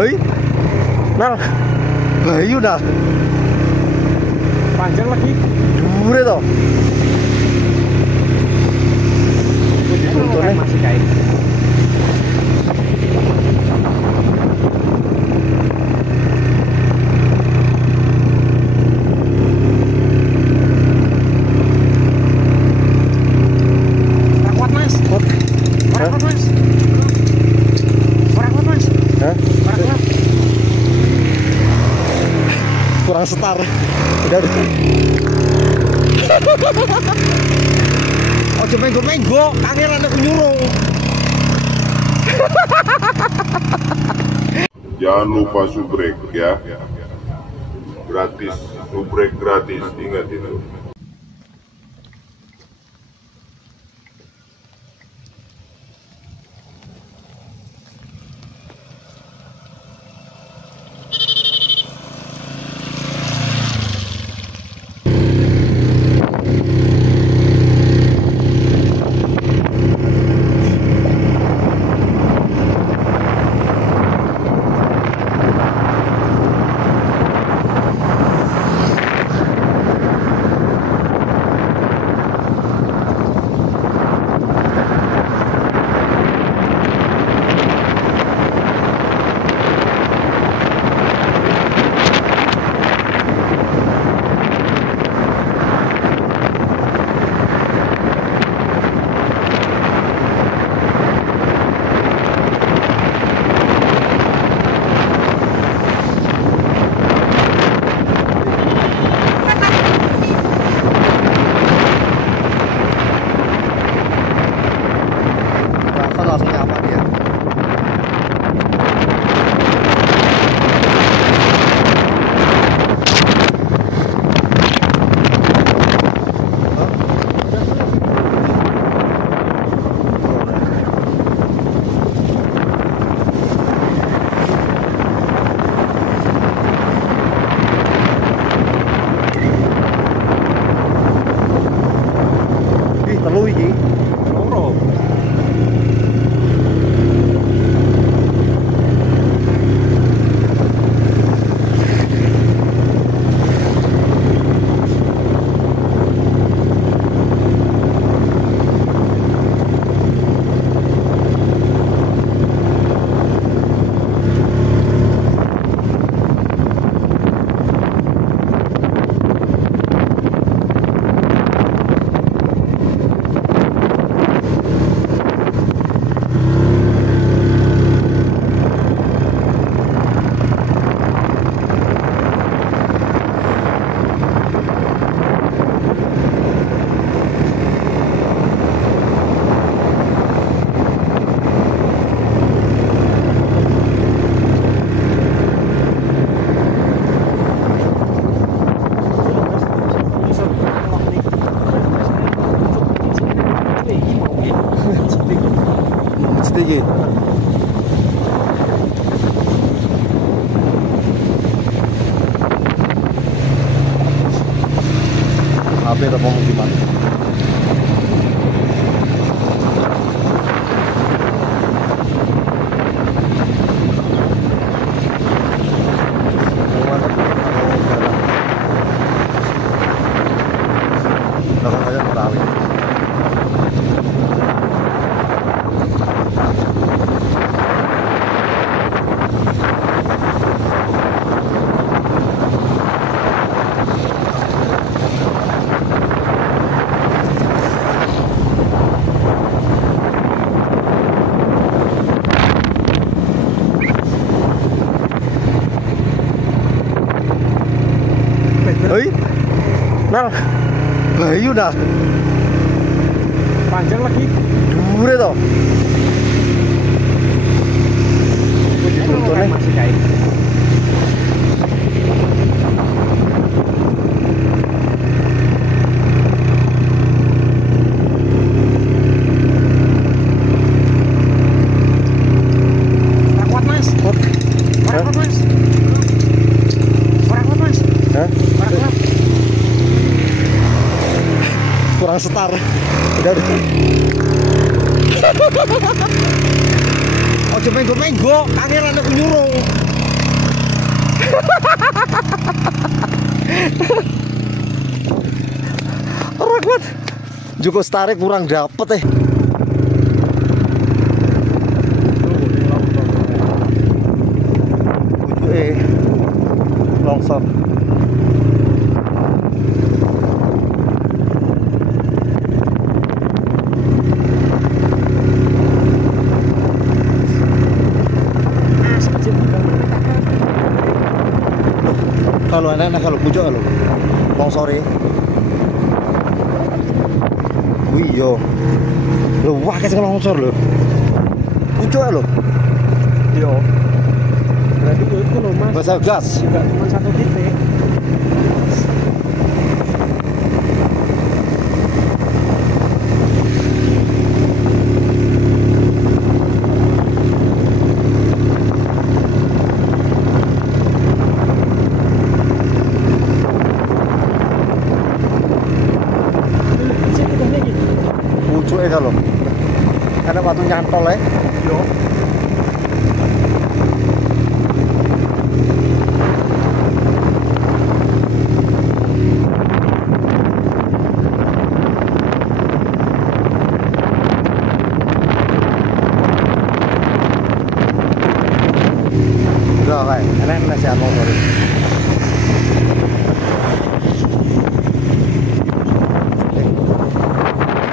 Hei, Nal, bayu dah. Panjang lagi. Dure toh. Fotonya Masih kain. Kuat mas. Kuat mas. Kuat mas. Hah? Kuat. Kurang setar. Udah. Ojo menggo-menggo, kangelan aku nyurung. Jangan lupa subrek ya. Gratis, subrek gratis, ingat itu. Langsung nyapa dia. Ih, telu iki. Loro. Sedikit. HP atau mau gimana? Belakang aja Merawi. Hei, Nal, bayu dah. Panjang lagi. Dure toh. Fotonya Masih kain. Kuat mas. Kuat mas. Kuat mas. Hah? Kuat. Kurang setar. Udah. Ojo menggo-menggo, kangelan aku nyurung. Ora kuat. Joko tarik kurang dapet longsor. Kalau enak kalau pucuk lo longsore. Wih yo. Lo wah kesel longsor lo. Pucuk lo. Yo. Berarti itu loh mas. Bahasa gas. Juga cuma satu titik. Pucuk kalau. Ada waktu nyantol Yo. Udah kayak enak nasihat longsor.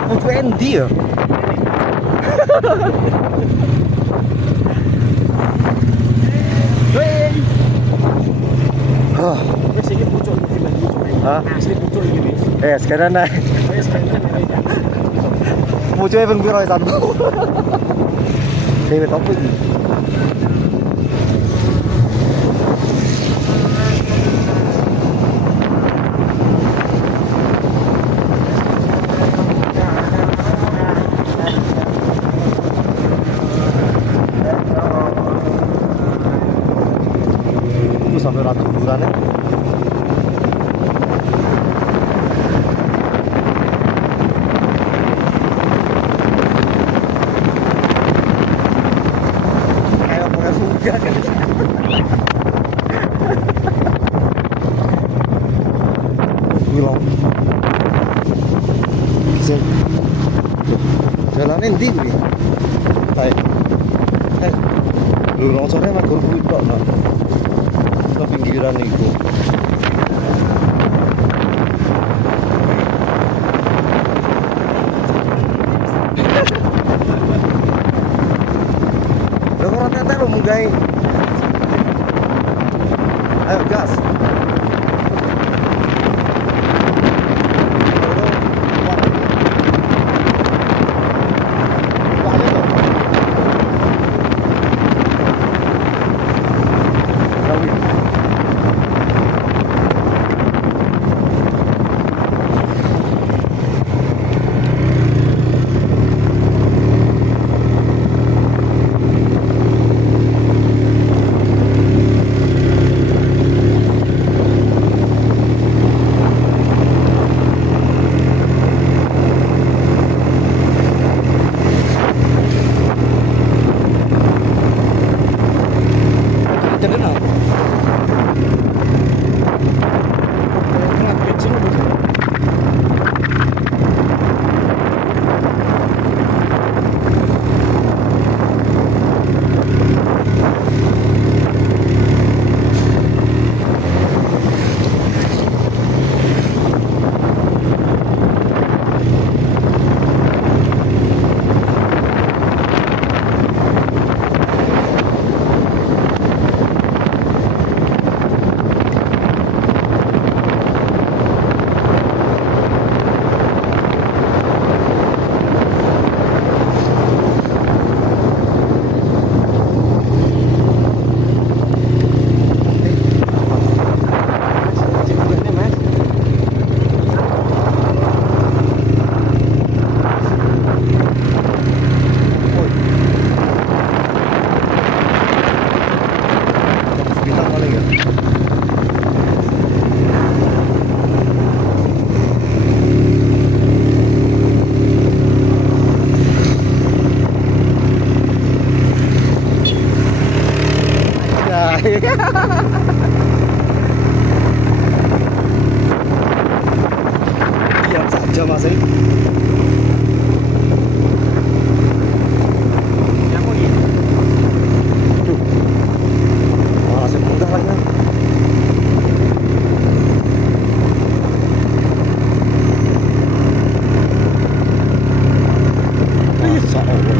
Pucuk endi ya? Hah. Wes iki pucuk iki lagi. Hah? Asli pucuk iki wis. Sekarang naik. Wes kangen ya. Pucuknya pun piro ya tanpa. Dewe topo iki. Itu sampai ratu bulannya. Kayak punya suga kan. Bilang. Sing. Jalanin ndi kuwi? Hai. Hai. Lu longsornya mah gur kuwi tok, Mas. Ke pinggiran iku. Lho kok tetek lu munggah. Ayo gas. Diam saja Mas. Yang kok ini? Aduh. Malah saya munggah lagi. Masa Allah.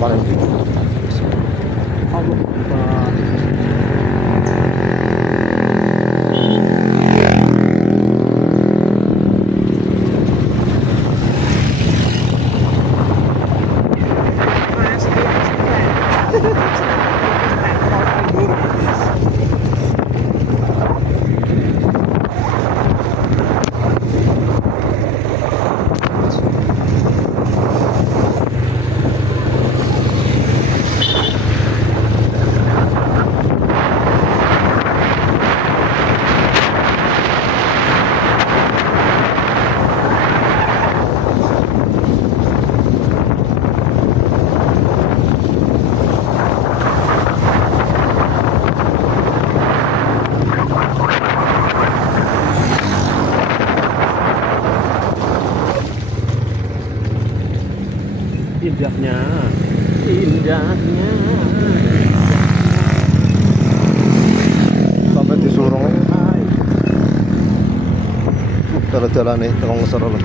Paling Allah Akbar. Indahnya, indahnya. sampai di Surung jalan-jalan nih tengah ngeser loh.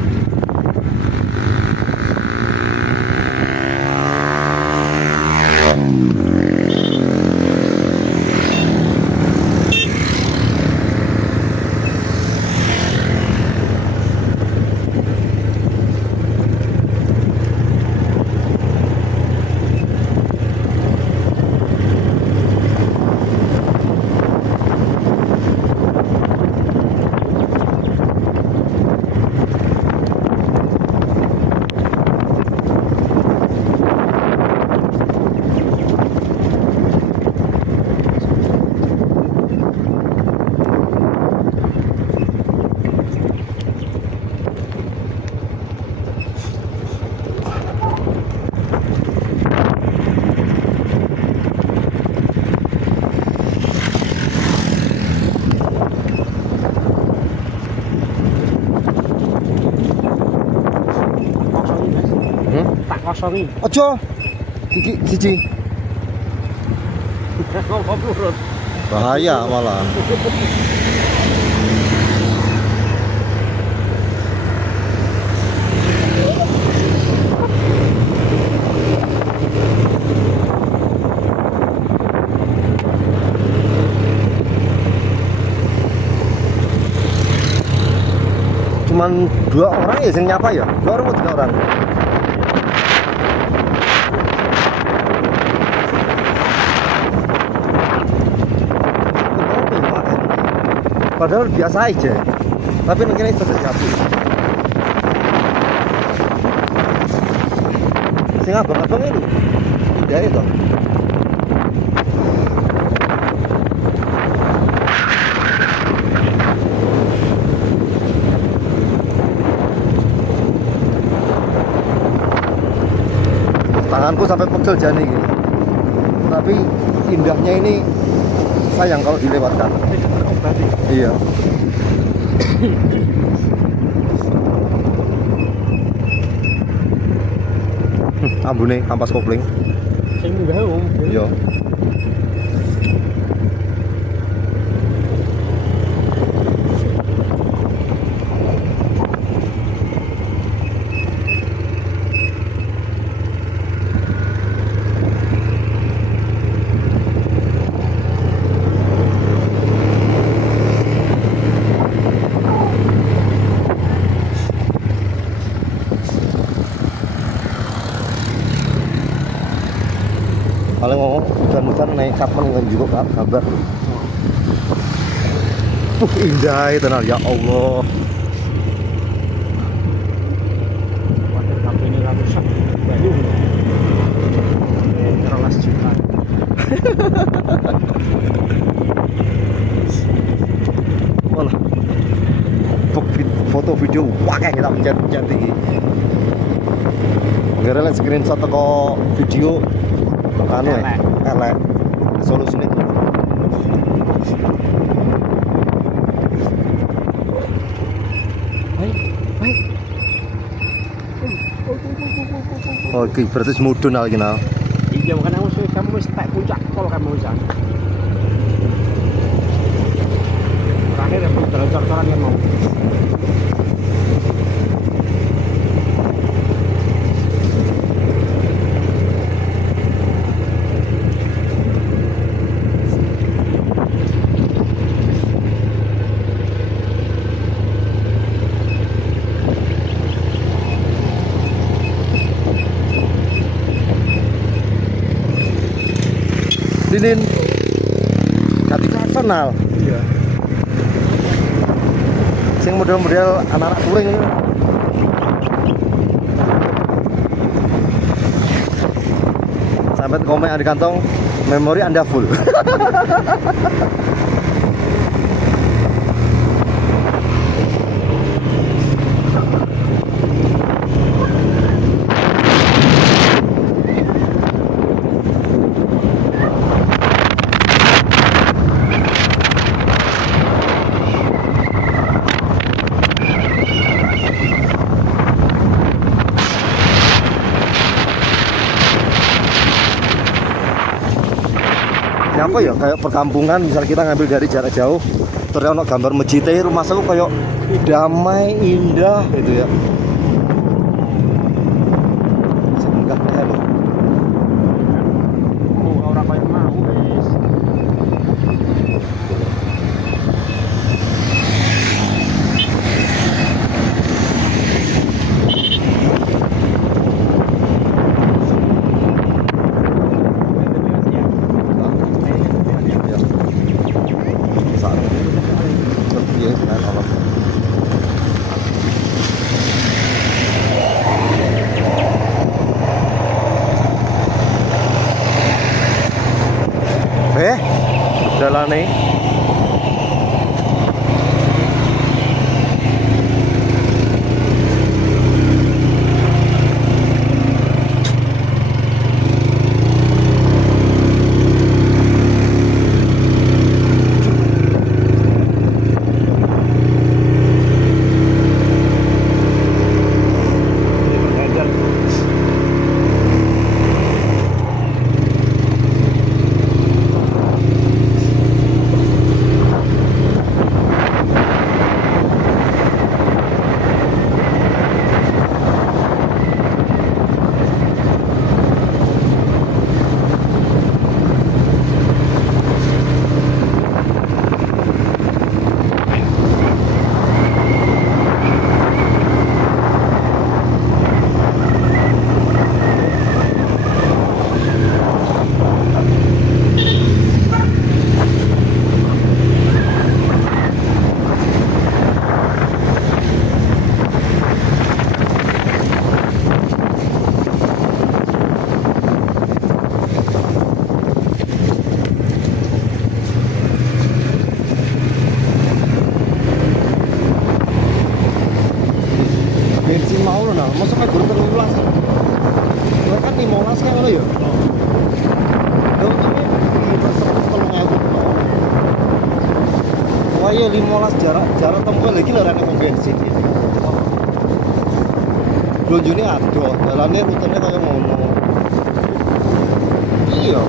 Tak kosongi. Ojo iki siji Ngomong urut. bahaya malah. Cuman 2 orang ya yang nyapa ya? 2 orang atau 3 orang? Padahal biasa aja, tapi mungkin itu terjadi. Sing abang-abang ini, tidak itu. tanganku sampai pegel jane iki. Tapi indahnya ini sayang kalau dilewatkan. Iya. Ambune ampas kopling. Sing munggah om. Iya. Paling ngomong hujan-hujan naik kapan kan juga kabar. Indah itu ya Allah. Water kamp ini rusak. Bayu. Keras juta. Walah. Foto video wakai kita pencet-pencet iki. Gara lihat screenshot teko video anu elek solusine itu. Oke, berarti semudun lagi nah. Iya, makanya kamu wis tak puncak kalau kamu hujan. Terakhir ya jalan cor-coran yang mau. Lilin ganti personal. Iya. Sing model-model anak-anak touring ini. Sampai komen di kantong, memori Anda full. Apa ya kayak perkampungan, misal kita ngambil dari jarak jauh terus ono gambar masjidnya, rumah saya kayak damai indah gitu ya. Semoga deh loh. Orang kayak mau wis. Jalan nih. ya. Lho ini persepsi tolong aku. Wah ya 15 jarak tempuh lagi lho rene wong bensin iki. Blonjone adoh, dalane rutene kaya ngono. Iya.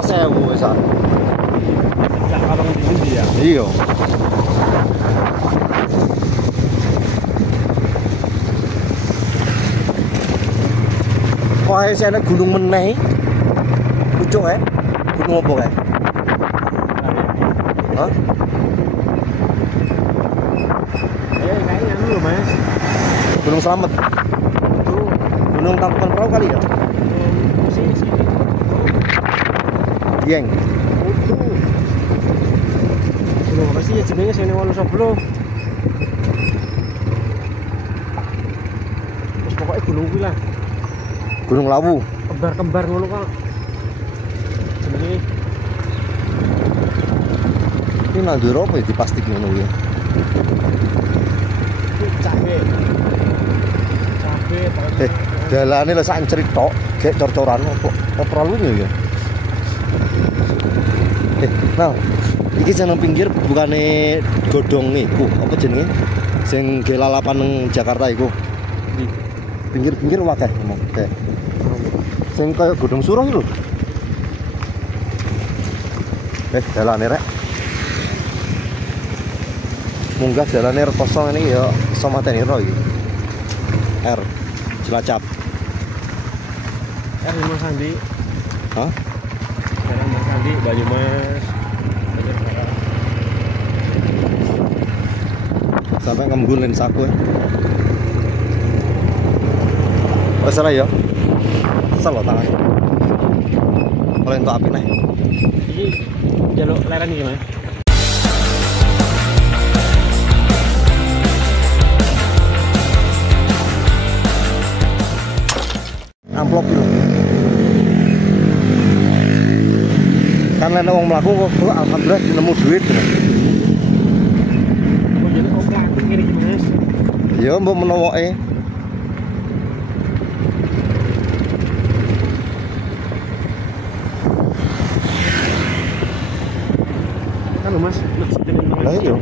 Sewu wis. Gak kalau di ya. Iya. Wah, sene gunung meneh. Pucuk gunung apa kae? Hah? Kayaknya anu loh Mas. Gunung Slamet. Itu Gunung Tampan Perahu kali ya? sini. Dieng. Gunung apa sih ya jenenge sene Wonosobo. Terus pokoknya gunung kuwi lah. Gunung Lawu. Kembar-kembar ngono kok. Jenenge Ini nandur apa ya di plastik ngono ya? cabe. Dalane lho sak ceritok, gek cor-coran opo pralunya ya. Nah, iki sing nang pinggir bukane godhong iku, apa jenenge? Sing ge lalapan nang Jakarta iku. Pinggir-pinggir wakeh ngomong kayak. Sing kaya godhong suruh iki lho. Dalane rek. Munggah dalane kosong ini ya iso mateni ro iki. R Cilacap. Mas Sandi. Hah? Mas Sandi, Banyumas. Sampai ngembun lensaku. Wes ora ya. Selo tangan. Oleh entuk api nih. Iki jaluk lereng iki, Mas. Amplop itu kan lene wong mlaku kok alhamdulillah nemu duit gitu. Kok jadi oplak kiri iki, Mas. Ya mbok menawoke kan Mas, lah iya.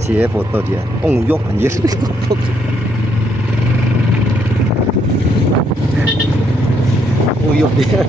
Cie foto dia. Oh nguyok anjir. Nguyok dia.